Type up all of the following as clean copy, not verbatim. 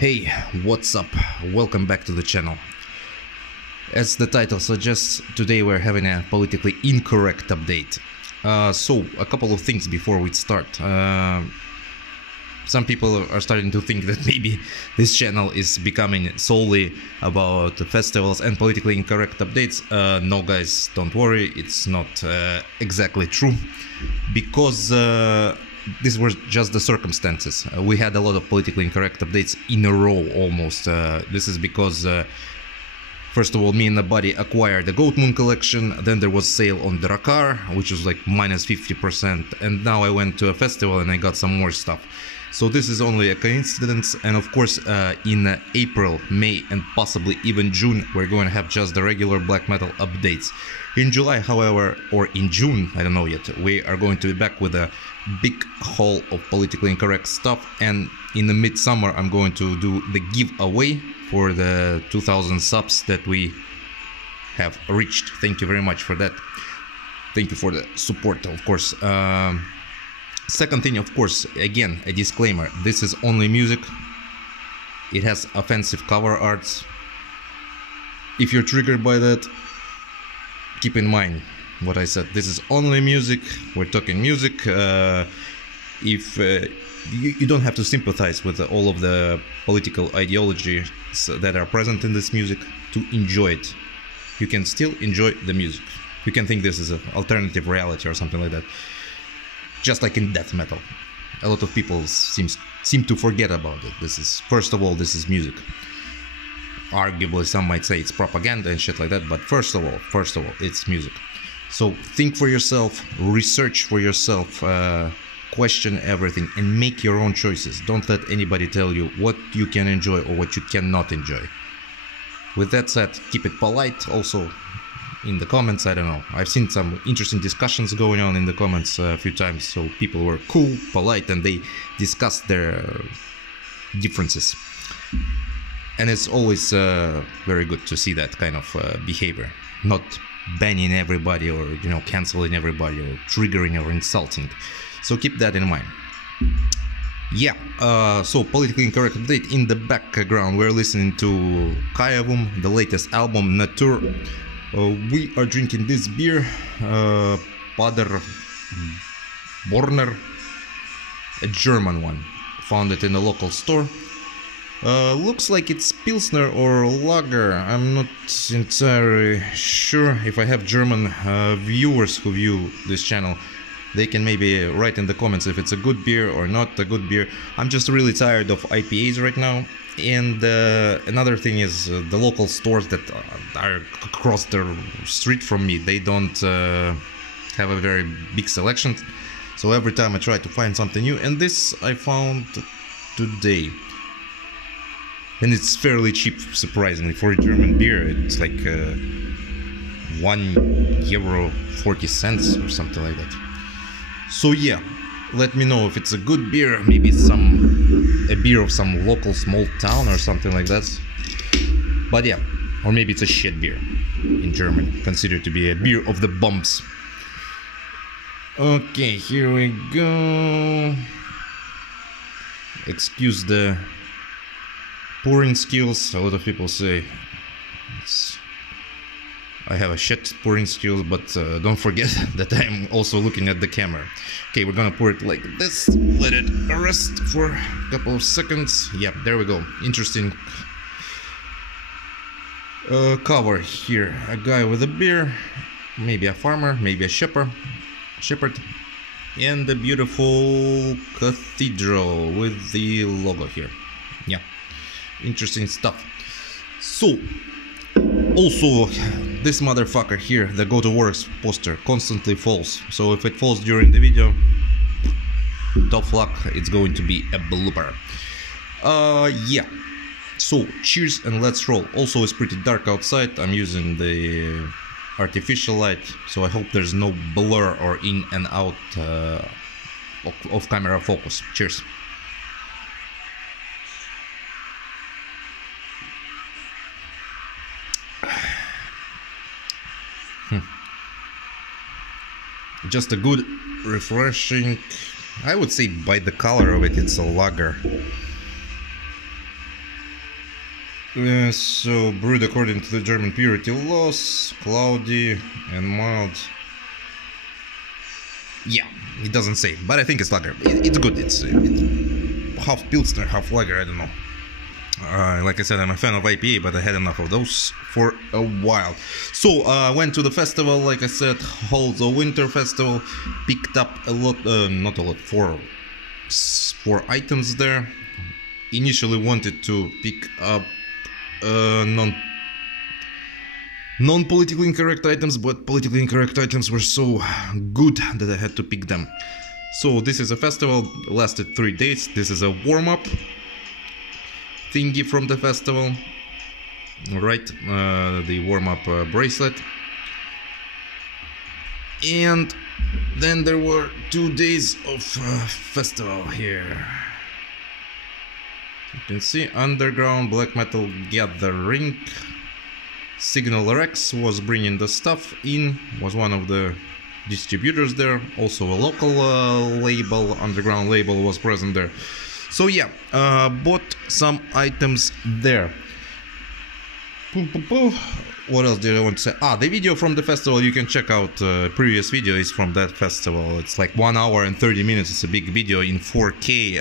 Hey, what's up? Welcome back to the channel. As the title suggests, today we're having a politically incorrect update. So, a couple of things before we start. Some people are starting to think that maybe this channel is becoming solely about festivals and politically incorrect updates. No guys, don't worry, it's not exactly true. Because these were just the circumstances. We had a lot of politically incorrect updates in a row almost. This is because first of all, me and the buddy acquired the Goatmoon collection, then there was sale on Drakkar, which was like minus 50%, and now I went to a festival and I got some more stuff. So this is only a coincidence, and of course in April, May and possibly even June we're going to have just the regular black metal updates. In July, however, or in June, I don't know yet, we are going to be back with a big haul of politically incorrect stuff, and in the midsummer I'm going to do the giveaway for the 2000 subs that we have reached. Thank you very much for that. Thank you for the support, of course. Second thing, of course, again, a disclaimer, this is only music. It has offensive cover arts. If you're triggered by that, keep in mind what I said. This is only music. We're talking music. If you don't have to sympathize with all of the political ideologies that are present in this music to enjoy it. You can still enjoy the music. You can think this is an alternative reality or something like that. Just like in death metal, a lot of people seem to forget about it. This is, first of all, this is music. Arguably, some might say it's propaganda and shit like that, but first of all, it's music. So think for yourself, research for yourself, question everything, and make your own choices. Don't let anybody tell you what you can enjoy or what you cannot enjoy. With that said, keep it polite. Also, in the comments, I don't know, I've seen some interesting discussions going on in the comments a few times, so people were cool, polite, and they discussed their differences. And it's always very good to see that kind of behavior, not banning everybody or, you know, canceling everybody or triggering or insulting. So keep that in mind. Yeah, so politically incorrect update. In the background we're listening to Kayavum, the latest album, Natur. We are drinking this beer, Pader Borner, a German one, found it in a local store. Looks like it's Pilsner or Lager. I'm not entirely sure. If I have German viewers who view this channel, they can maybe write in the comments if it's a good beer or not a good beer. I'm just really tired of IPAs right now. And another thing is the local stores that are across the street from me, they don't have a very big selection. So every time I try to find something new, and this I found today. And it's fairly cheap, surprisingly, for a German beer. It's like €1.40 or something like that. So yeah, let me know if it's a good beer, maybe a beer of some local small town or something like that. But yeah, or maybe it's a shit beer in German, considered to be a beer of the bumps. Okay, here we go. Excuse the pouring skills. A lot of people say I have a shit pouring skills, but don't forget that I'm also looking at the camera. Okay, we're gonna pour it like this, let it rest for a couple of seconds. Yep, there we go. Interesting cover here. A guy with a beer, maybe a farmer, maybe a shepherd, and the beautiful cathedral with the logo here. Yeah, interesting stuff. So, also, this motherfucker here, the Go to Works poster, constantly falls. So if it falls during the video, tough luck, it's going to be a blooper. Yeah. So, cheers and let's roll. Also, it's pretty dark outside. I'm using the artificial light, so I hope there's no blur or in and out of camera focus. Cheers. Just a good, refreshing, I would say by the color of it, it's a lager. So brewed according to the German purity laws, cloudy and mild. Yeah, it doesn't say, but I think it's lager. It's good. It's half pilsner, half lager. I don't know. Like I said, I'm a fan of IPA, but I had enough of those for a while. So I went to the festival, like I said, Hall the Winter Festival. Picked up a lot, not a lot, four items there. Initially wanted to pick up non-politically incorrect items, but politically incorrect items were so good that I had to pick them. So this is a festival, lasted 3 days. This is a warm-up thingy from the festival, right? The warm-up bracelet. And then there were 2 days of festival here. You can see Underground Black Metal Gathering. Signal Rex was bringing the stuff in, was one of the distributors there. Also a local label, underground label, was present there. So yeah, bought some items there. What else did I want to say? The video from the festival, you can check out previous videos from that festival. It's like 1 hour and 30 minutes. It's a big video in 4K.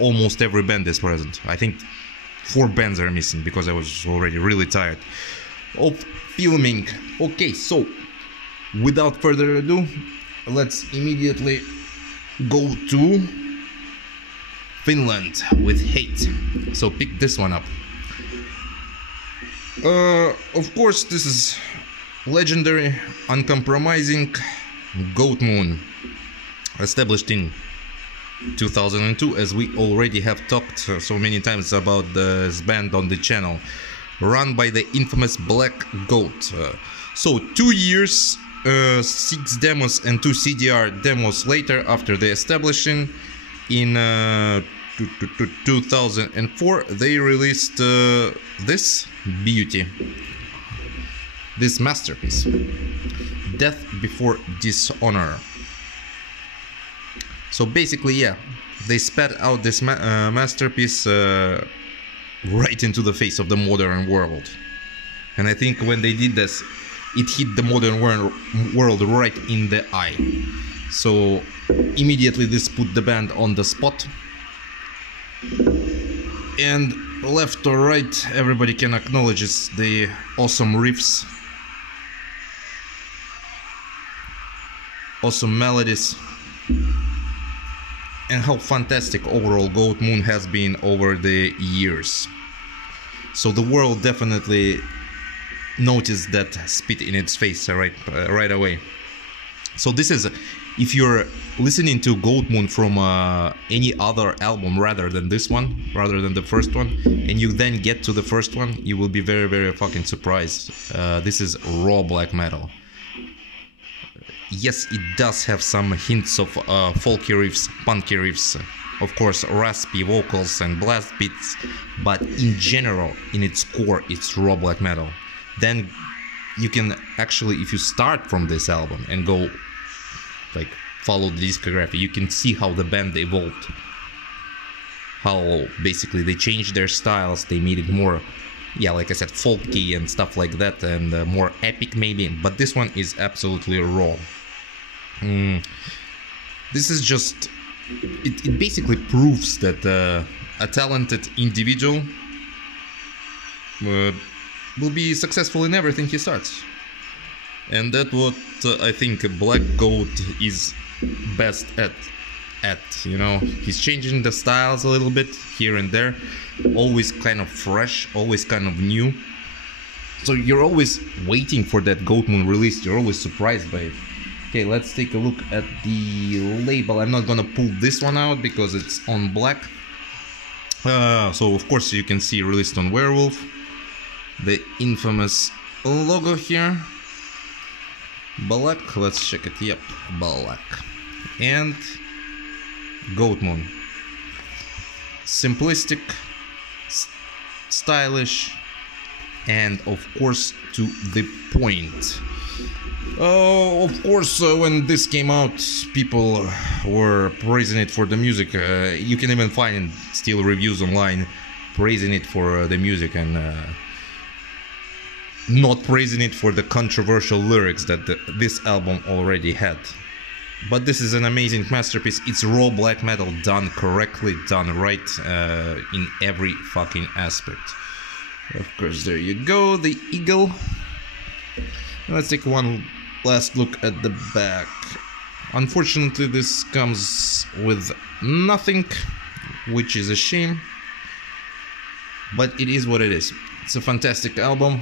Almost every band is present. I think 4 bands are missing because I was already really tired of filming. Okay, so without further ado, let's immediately go to Finland with Hate. So pick this one up. Of course, this is legendary, uncompromising Goatmoon, established in 2002, as we already have talked so many times about this band on the channel, run by the infamous Black Goat. So 2 years, 6 demos and 2 CDR demos later, after the establishing in 2004, they released this beauty, this masterpiece, Death Before Dishonor. So basically, yeah, they spat out this masterpiece right into the face of the modern world. And I think when they did this, it hit the modern world right in the eye. So immediately this put the band on the spot. And left or right, everybody can acknowledge it's the awesome riffs, awesome melodies, and how fantastic overall Goatmoon has been over the years. So the world definitely noticed that spit in its face right away. So this is, if you're listening to Goatmoon from any other album rather than this one, rather than the first one, and you then get to the first one, you will be very, very fucking surprised. This is raw black metal. Yes, it does have some hints of folky riffs, punky riffs, of course raspy vocals and blast beats, but in general, in its core, it's raw black metal. Then you can actually, if you start from this album and go like follow the discography, you can see how the band evolved, how basically they changed their styles, they made it more, yeah, like I said, folky and stuff like that, and more epic maybe, but this one is absolutely raw. This is just, it basically proves that a talented individual will be successful in everything he starts. And that's what I think Black Goat is best at, you know. He's changing the styles a little bit here and there, always kind of fresh, always kind of new. So you're always waiting for that Goatmoon release, you're always surprised by it. Okay, let's take a look at the label. I'm not gonna pull this one out because it's on black. So of course you can see released on Werewolf, the infamous logo here. Black, let's check it, yep, black. And Goatmoon. Simplistic, stylish, and of course to the point. Of course, when this came out, people were praising it for the music. You can even find still reviews online praising it for the music and not praising it for the controversial lyrics that this album already had. But this is an amazing masterpiece. It's raw black metal done correctly, done right in every fucking aspect. Of course, there you go, the eagle. Let's take one last look at the back. Unfortunately, this comes with nothing, which is a shame. But it is what it is. It's a fantastic album.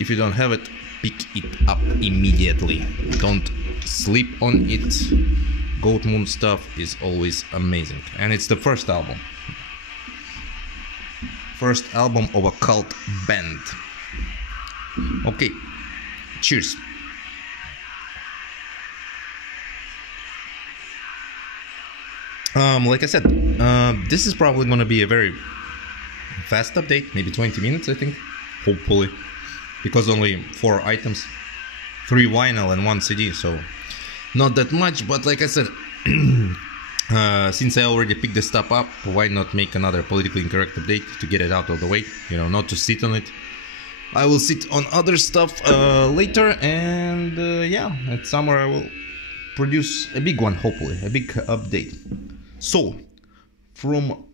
If you don't have it, pick it up immediately. Don't sleep on it. Goatmoon stuff is always amazing. And it's the first album. First album of a cult band. Okay. Cheers. Like I said, this is probably gonna be a very fast update, maybe 20 minutes, I think, hopefully, because only 4 items, 3 vinyl and 1 CD, so not that much. But like I said, since I already picked this stuff up, why not make another politically incorrect update to get it out of the way, you know, not to sit on it. I will sit on other stuff later, and yeah, at summer I will produce a big one, hopefully, a big update. So, from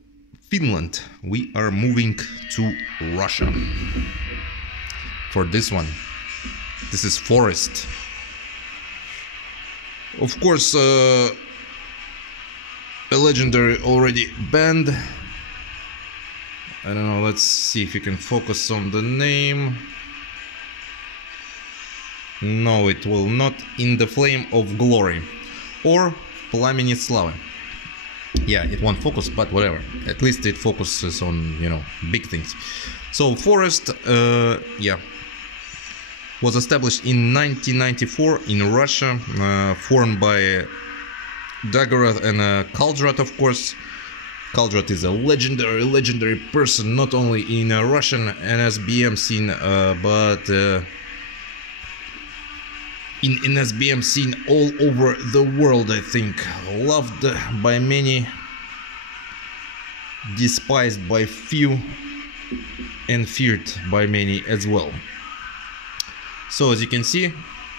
Finland, we are moving to Russia. For this one, this is Forest. Of course, a legendary already band. I don't know, let's see if you can focus on the name. No, it will not. In the Flame of Glory or Plameni Slava. Yeah, it won't focus, but whatever. At least it focuses on, you know, big things. So Forest, yeah, was established in 1994 in Russia, formed by Dagorod and Kaldrat, of course. Kaldrat is a legendary person, not only in Russian NSBM scene, but in NSBM scene all over the world, I think. Loved by many, despised by few, and feared by many as well. So as you can see,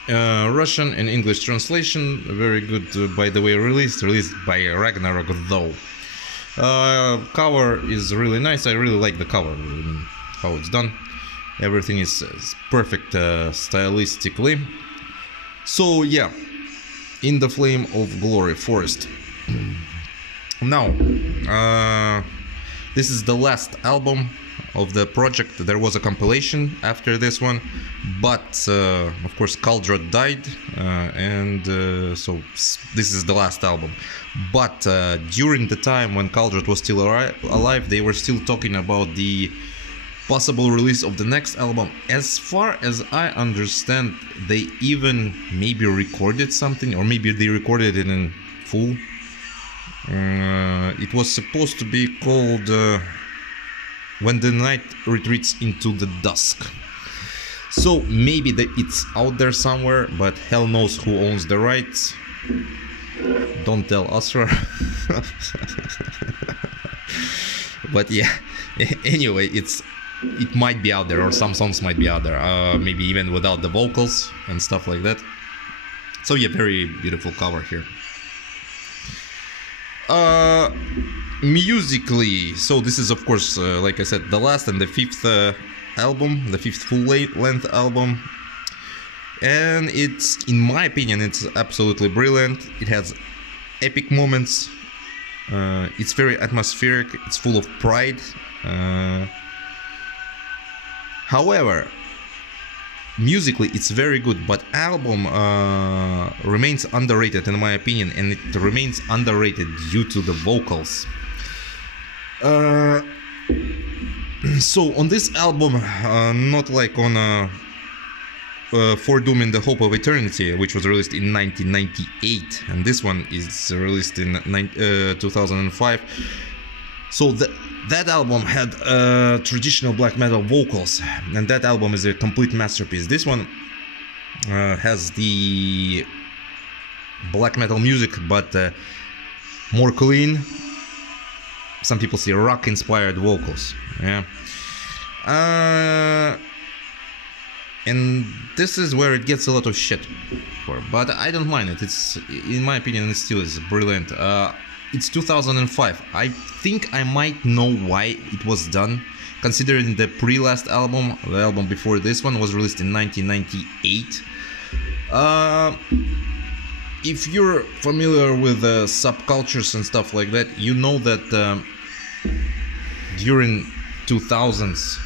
Russian and English translation, very good, by the way, released by Ragnarok though. Cover is really nice. I really like the cover, I mean, how it's done. Everything is perfect stylistically. So yeah, In the Flame of Glory, Forest. Now, this is the last album of the project. There was a compilation after this one, but of course Kaldrat died, and so this is the last album. But during the time when Kaldrat was still alive, they were still talking about the possible release of the next album. As far as I understand, they even maybe recorded something, or maybe they recorded it in full. It was supposed to be called When the Night Retreats into the Dusk. So maybe it's out there somewhere, but hell knows who owns the rights. Don't tell Asra. But yeah, anyway, it might be out there, or some songs might be out there, maybe even without the vocals and stuff like that. So yeah, very beautiful cover here. Musically, so this is of course, like I said, the last and the fifth album, the fifth full-length album, and it's, in my opinion, it's absolutely brilliant. It has epic moments, it's very atmospheric, it's full of pride. However, musically it's very good, but album remains underrated in my opinion, and it remains underrated due to the vocals. So on this album, not like on For Doom in the Hope of Eternity, which was released in 1998, and this one is released in 2005. So that album had traditional black metal vocals, and that album is a complete masterpiece. This one has the black metal music, but more clean, some people say rock-inspired vocals. Yeah. And this is where it gets a lot of shit for, but I don't mind it. It's, in my opinion, it still is brilliant. It's 2005. I think I might know why it was done, considering the pre-last album, the album before this one, was released in 1998. If you're familiar with subcultures and stuff like that, you know that during 2000s,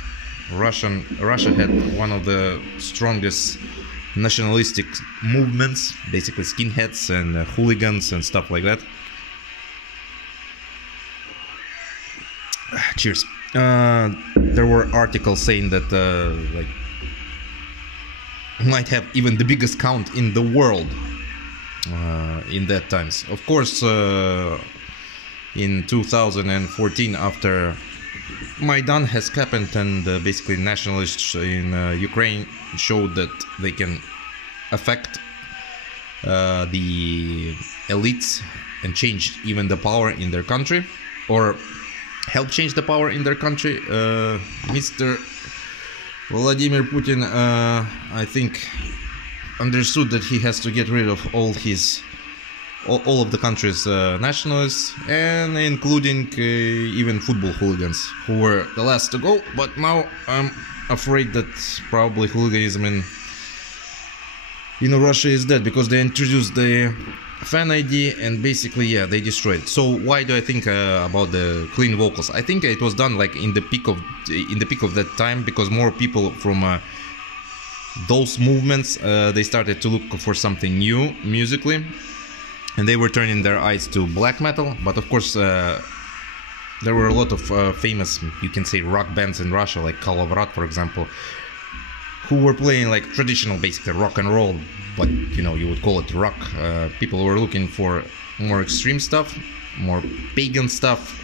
Russia had one of the strongest nationalistic movements, basically skinheads and hooligans and stuff like that. Cheers. There were articles saying that like might have even the biggest count in the world in that times. Of course, in 2014, after Maidan has happened and basically nationalists in Ukraine showed that they can affect the elites and change even the power in their country, or help change the power in their country. Mr. Vladimir Putin, I think, understood that he has to get rid of all of the country's nationalists, and including even football hooligans, who were the last to go. But now I'm afraid that probably hooliganism in Russia is dead, because they introduced the fan ID and basically, yeah, they destroyed it. So why do I think about the clean vocals? I think it was done like in the peak of that time, because more people from those movements they started to look for something new musically, and they were turning their eyes to black metal. But of course, there were a lot of famous, you can say, rock bands in Russia, like Kalavrat, for example, who were playing like traditional, basically rock and roll, but you know, you would call it rock. People were looking for more extreme stuff, more pagan stuff.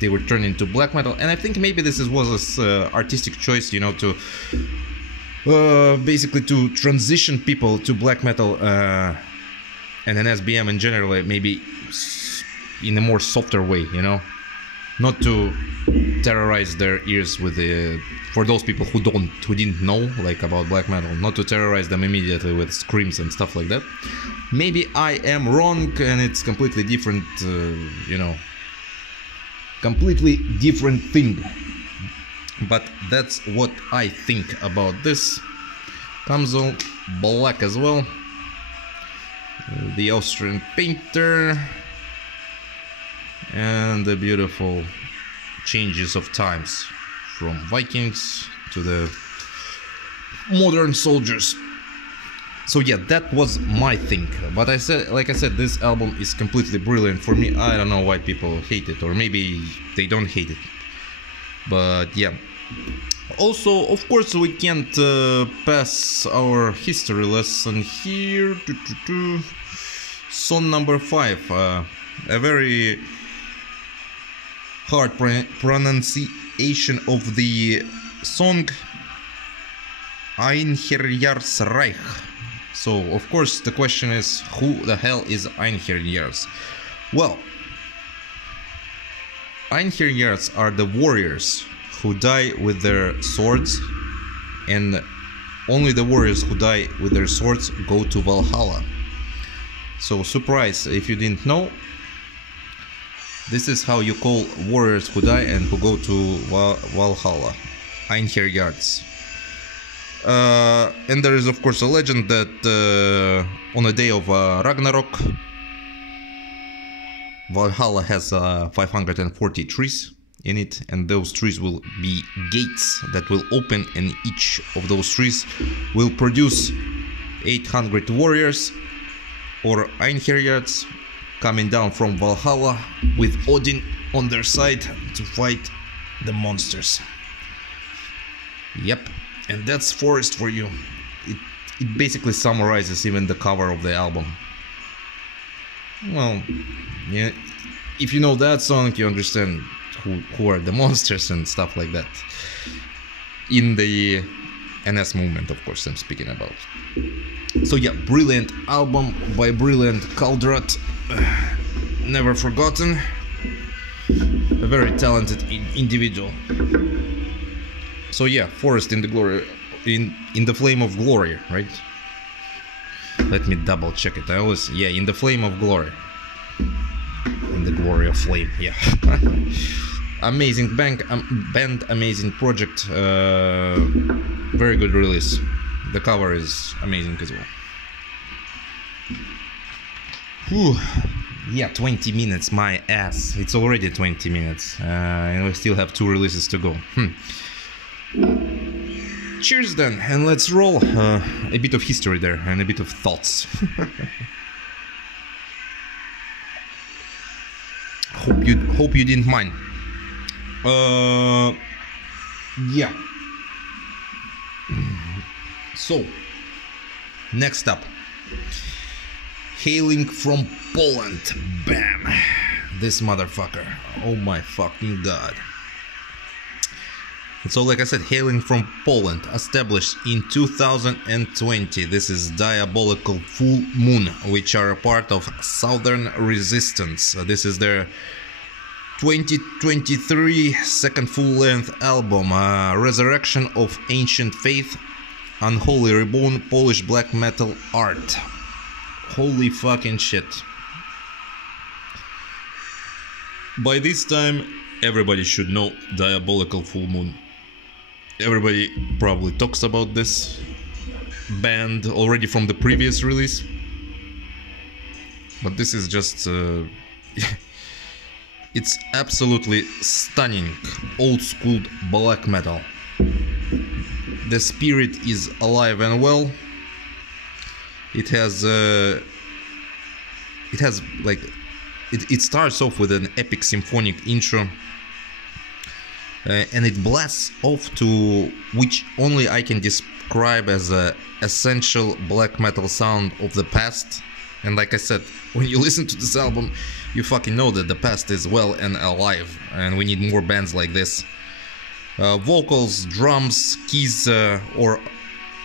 They were turning to black metal, and I think maybe this was an artistic choice, you know, to basically to transition people to black metal and an SBM in general, maybe in a more softer way, you know, not to terrorize their ears with the, for those people who didn't know like about black metal, not to terrorize them immediately with screams and stuff like that. Maybe I am wrong and it's completely different, you know, completely different thing, but that's what I think about this. Comes all black as well. The Austrian painter and the beautiful changes of times from Vikings to the modern soldiers. So yeah, that was my thing. But I said, like I said, this album is completely brilliant for me. I don't know why people hate it, or maybe they don't hate it. But yeah. Also, of course, we can't pass our history lesson here. Song number 5, a very hard pronunciation of the song Einherjarsreich. So, of course, the question is, who the hell is Einherjars? Well, Einherjars are the warriors who die with their swords, and only the warriors who die with their swords go to Valhalla. So, surprise if you didn't know, this is how you call warriors who die and who go to Valhalla, Einherjards. And there is of course a legend that on the day of Ragnarok, Valhalla has 540 trees in it, and those trees will be gates that will open, and each of those trees will produce 800 warriors or Einherjards coming down from Valhalla with Odin on their side to fight the monsters. Yep, and that's Forest for you. It basically summarizes even the cover of the album. Well, yeah, if you know that song, you understand who are the monsters and stuff like that. In the NS movement, of course, I'm speaking about. So yeah, brilliant album by brilliant Kaldrat. Never forgotten. a very talented individual. So yeah, Forest in the Glory, in the Flame of Glory, right? Let me double check it. I always, yeah, in the Flame of Glory. In the Glory of Flame, yeah. Amazing band, amazing project, very good release. The cover is amazing as well. Whew. Yeah, 20 minutes, my ass. It's already 20 minutes, and we still have 2 releases to go. Cheers then, and let's roll. A bit of history there, and a bit of thoughts. Hope you didn't mind. Yeah. So, next up, hailing from Poland. Bam! This motherfucker. Oh my fucking god. So, like I said, hailing from Poland, established in 2020. This is Diabolical Fullmoon, which are a part of Southern Resistance. This is their 2023 second full-length album, Resurrection of Ancient Faith, Unholy Reborn, Polish black metal art. Holy fucking shit. By this time, everybody should know Diabolical Fullmoon. Everybody probably talks about this band already from the previous release. But this is just... it's absolutely stunning old school black metal. The spirit is alive and well. It has like it starts off with an epic symphonic intro, and it blasts off to which only I can describe as a essential black metal sound of the past. And like I said, when you listen to this album, you fucking know that the past is well and alive, and we need more bands like this. Vocals, drums, keys, or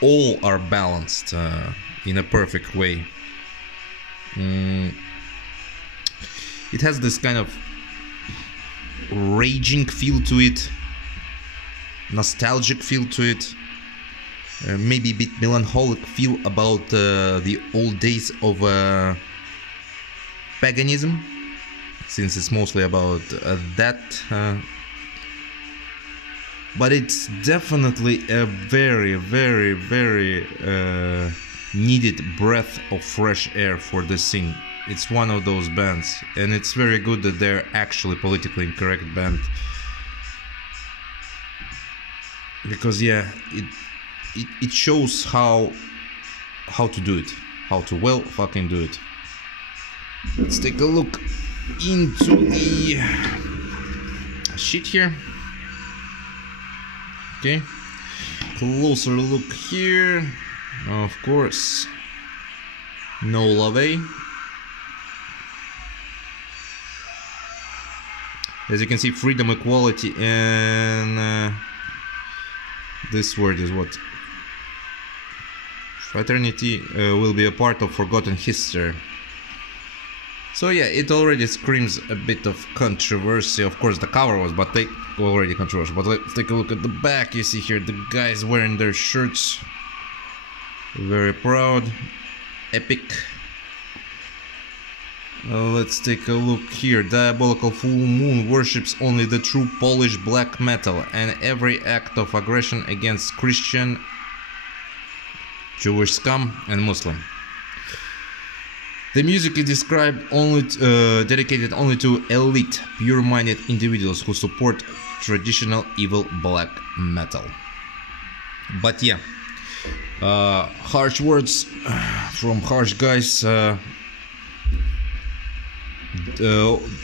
all are balanced in a perfect way. It has this kind of raging feel to it, nostalgic feel to it, maybe a bit melancholic feel about the old days of paganism, since it's mostly about that. But it's definitely a very, very, very needed breath of fresh air for the scene. It's one of those bands, and it's very good that they're actually politically incorrect band. Because yeah, it shows how to do it, how to well fucking do it. Let's take a look into the shit here. Okay, closer look here. Of course, no love. As you can see, freedom, equality, and this word is what? Fraternity will be a part of forgotten history. So yeah, it already screams a bit of controversy. Of course, the cover was, but they already controversial. But let's take a look at the back. You see here the guys wearing their shirts. Very proud. Epic. Let's take a look here. Diabolical Fullmoon worships only the true Polish black metal, and every act of aggression against Christian, Jewish scum, and Muslim. The music is described only dedicated only to elite, pure-minded individuals who support traditional evil black metal. But yeah, harsh words from harsh guys.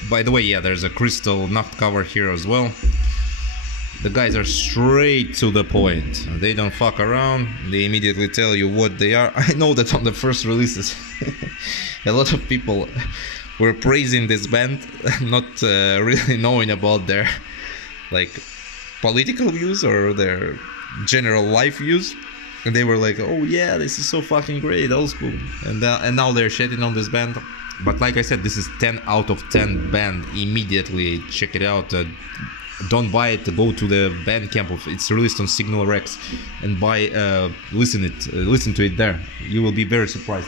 By the way, yeah, there's a crystal knocked cover here as well. The guys are straight to the point. They don't fuck around. They immediately tell you what they are. I know that on the first releases a lot of people were praising this band, not really knowing about their like political views or their general life views, and they were like, oh yeah, this is so fucking great, old school, and now they're shitting on this band. But like I said, this is 10 out of 10 band. Immediately check it out. Don't buy it. Go to the Bandcamp of it's released on Signal Rex and buy. Listen to it there. You will be very surprised.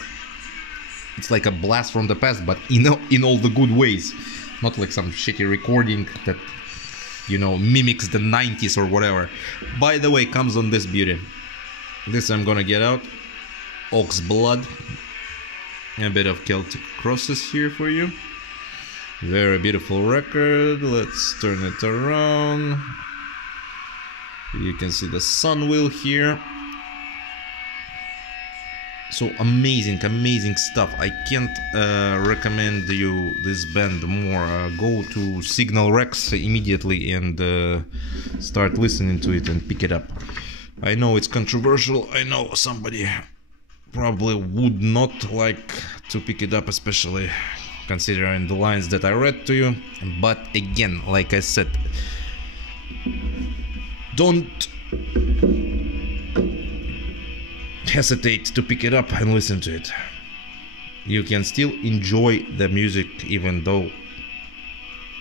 It's like a blast from the past, but in all the good ways. Not like some shitty recording that, you know, mimics the 90s or whatever. By the way, comes on this beauty. This I'm gonna get out. Ox Blood. A bit of Celtic Crosses here for you. Very beautiful record. Let's turn it around. You can see the sun wheel here. So amazing stuff. I can't recommend you this band more. Go to Signal Rex immediately and start listening to it and pick it up. I know it's controversial. I know somebody probably would not like to pick it up, especially considering the lines that I read to you. But again, like I said, don't hesitate to pick it up and listen to it. You can still enjoy the music even though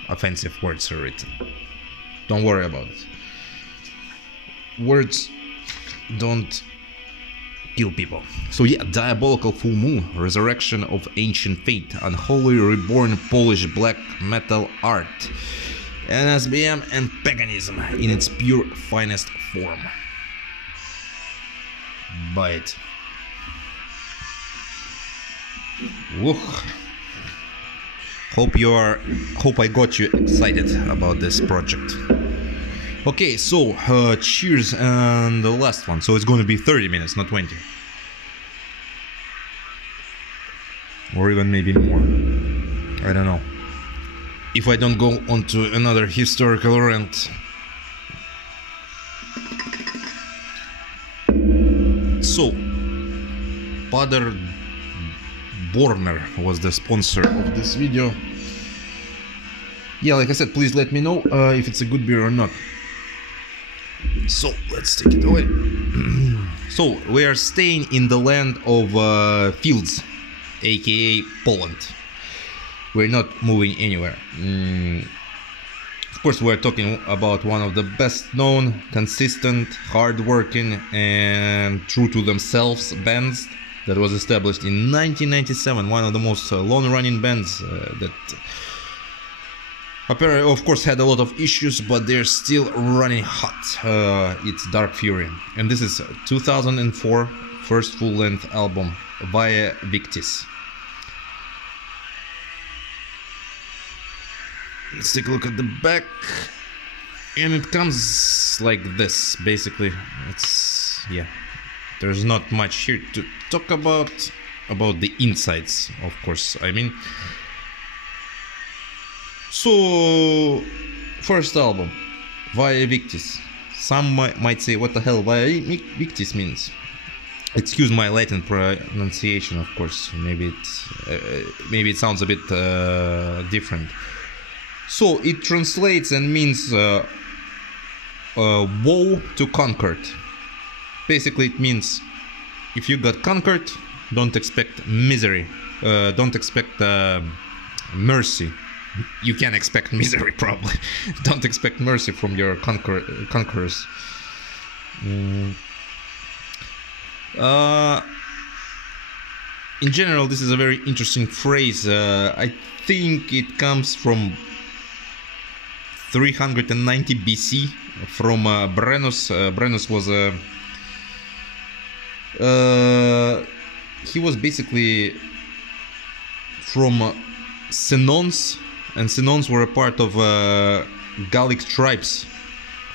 offensive words are written. Don't worry about it. Words don't kill people. So yeah, Diabolical Fullmoon, Resurrection of Ancient Fate, Unholy Reborn Polish black metal art, NSBM and paganism in its pure finest form. Buy it. Woo. Hope I got you excited about this project. Okay, so cheers, and the last one. So it's going to be 30 minutes, not 20. Or even maybe more. I don't know. If I don't go onto another historical rant. So, Pader Borner was the sponsor of this video. Yeah, like I said, please let me know if it's a good beer or not. So, let's take it away. So, we are staying in the land of fields, aka Poland. We're not moving anywhere. Of course, we're talking about one of the best known, consistent, hardworking, and true to themselves bands that was established in 1997. One of the most long-running bands that apparently, of course, had a lot of issues, but they're still running hot. It's Dark Fury, and this is 2004 first full-length album, Via Victis. Let's take a look at the back, and it comes like this. Basically, it's there's not much here to talk about the insides, of course. I mean, so first album, Via Victis. Some might say, what the hell Via Victis means? Excuse my Latin pronunciation, of course. Maybe it sounds a bit different. So it translates and means woe to conquered. Basically, it means if you got conquered, don't expect misery. Don't expect mercy. You can expect misery, probably. Don't expect mercy from your conquerors. In general, this is a very interesting phrase. I think it comes from 390 BC from Brennus. Brennus was he was basically from Senons, and Senons were a part of Gallic tribes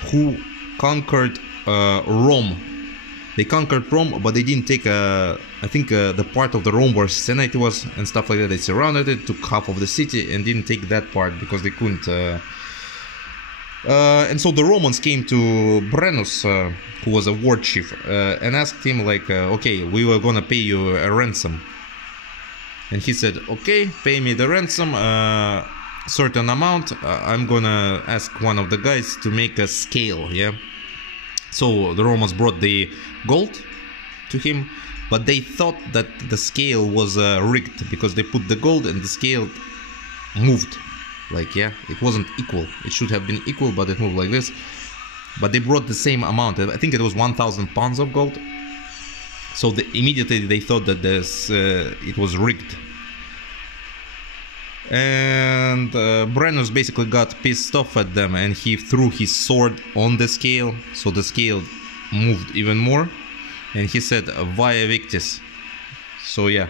who conquered Rome. They conquered Rome, but they didn't take I think the part of the Rome where Senate was and stuff like that. They surrounded it, took half of the city, and didn't take that part because they couldn't. And so the Romans came to Brennus, who was a war chief, and asked him like, okay, we were gonna pay you a ransom. And he said, okay, pay me the ransom, certain amount. I'm gonna ask one of the guys to make a scale, yeah? So the Romans brought the gold to him, but they thought that the scale was rigged because they put the gold and the scale moved. Like, yeah, it wasn't equal. It should have been equal, but it moved like this. But they brought the same amount. I think it was 1,000 pounds of gold. So immediately they thought that it was rigged. And Brennus basically got pissed off at them, and he threw his sword on the scale, so the scale moved even more, and he said "Via Victis." So yeah,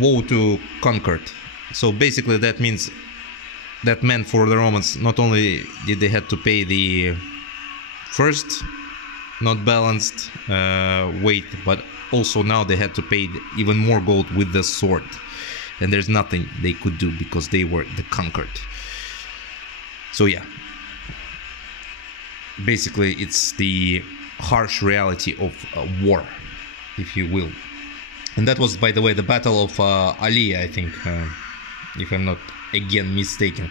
woe to conquered. So basically that meant for the Romans, not only did they had to pay the first not balanced weight, but also now they had to pay even more gold with the sword. And there's nothing they could do because they were the conquered. So yeah, basically it's the harsh reality of war, if you will. And that was, by the way, the Battle of Ali, I think, if I'm not again mistaken.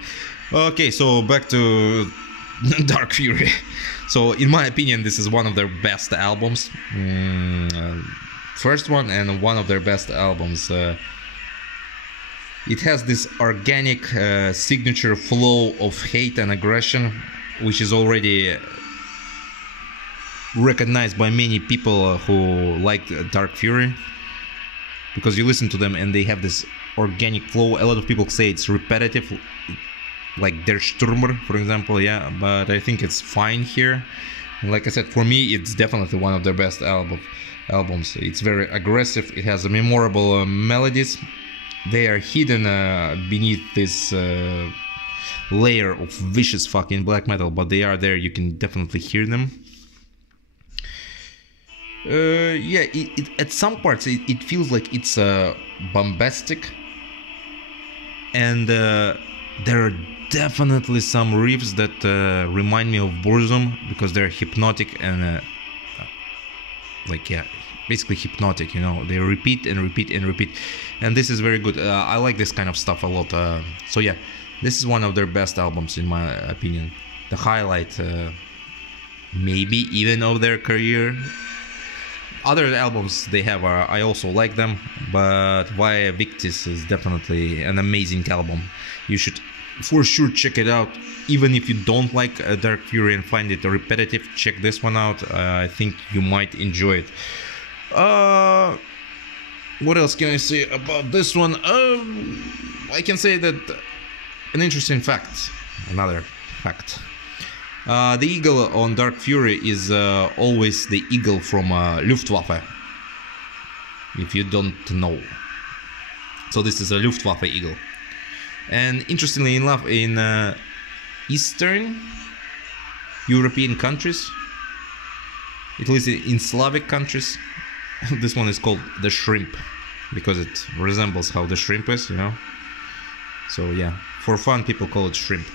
Okay, so back to Dark Fury. So in my opinion, this is one of their best albums. First one and one of their best albums. It has this organic signature flow of hate and aggression, which is already recognized by many people who like Dark Fury, because you listen to them and they have this organic flow. A lot of people say it's repetitive, like Der Stürmer, for example, yeah, but I think it's fine here. And like I said, for me, it's definitely one of their best albums. It's very aggressive. It has memorable melodies. They are hidden beneath this layer of vicious fucking black metal, but they are there. You can definitely hear them. Yeah, at some parts it feels like it's bombastic, and there are definitely some riffs that remind me of Burzum, because they're hypnotic and like, yeah, basically hypnotic, you know. They repeat and repeat and repeat, and this is very good. I like this kind of stuff a lot. So yeah, this is one of their best albums in my opinion. The highlight maybe even of their career. Other albums they have are, I also like them, but Via Victis is definitely an amazing album. You should for sure check it out. Even if you don't like Dark Fury and find it repetitive, check this one out. I think you might enjoy it. What else can I say about this one? I can say that an interesting fact, another fact. The eagle on Dark Fury is always the eagle from Luftwaffe, if you don't know. So this is a Luftwaffe eagle. And interestingly enough, in Eastern European countries, at least in Slavic countries, this one is called the shrimp, because it resembles how the shrimp is, you know. So yeah, for fun people call it shrimp.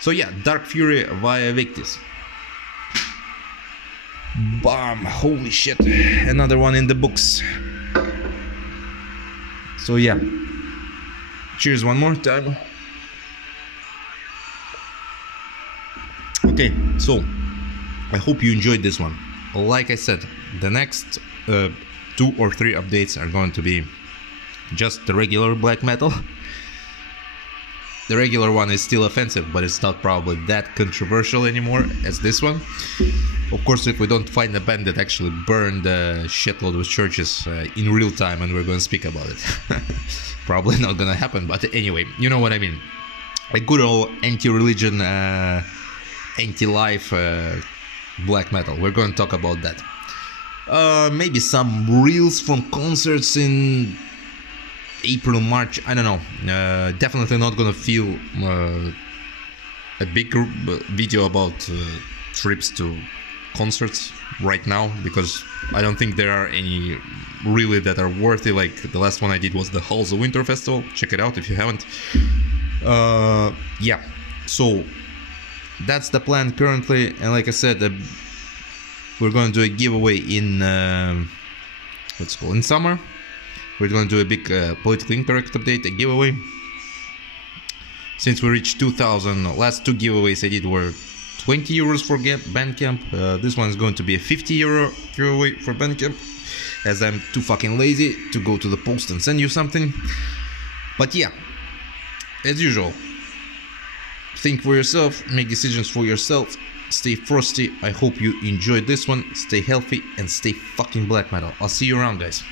So yeah, Dark Fury Via Victis. Bam! Holy shit! Another one in the books. So yeah, cheers one more time. Okay, so I hope you enjoyed this one. Like I said, the next 2 or 3 updates are going to be just the regular black metal. The regular one is still offensive, but it's not probably that controversial anymore as this one. Of course, if we don't find a band that actually burned a shitload of churches in real time, and we're going to speak about it. Probably not going to happen, but anyway, you know what I mean. A good old anti-religion, anti-life black metal. We're going to talk about that. Maybe some reels from concerts in April, March, I don't know. Definitely not gonna feel a big video about trips to concerts right now, because I don't think there are any really that are worthy. Like the last one I did was the Halls of Winter Festival. Check it out if you haven't. Yeah, so that's the plan currently, and like I said, we're going to do a giveaway in what's it called, in summer. We're going to do a big politically incorrect update, a giveaway. Since we reached 2,000, last 2 giveaways I did were 20 euros for Bandcamp. This one is going to be a 50 euro giveaway for Bandcamp, as I'm too fucking lazy to go to the post and send you something. But yeah, as usual, think for yourself, make decisions for yourself, stay frosty. I hope you enjoyed this one. Stay healthy and stay fucking black metal. I'll see you around, guys.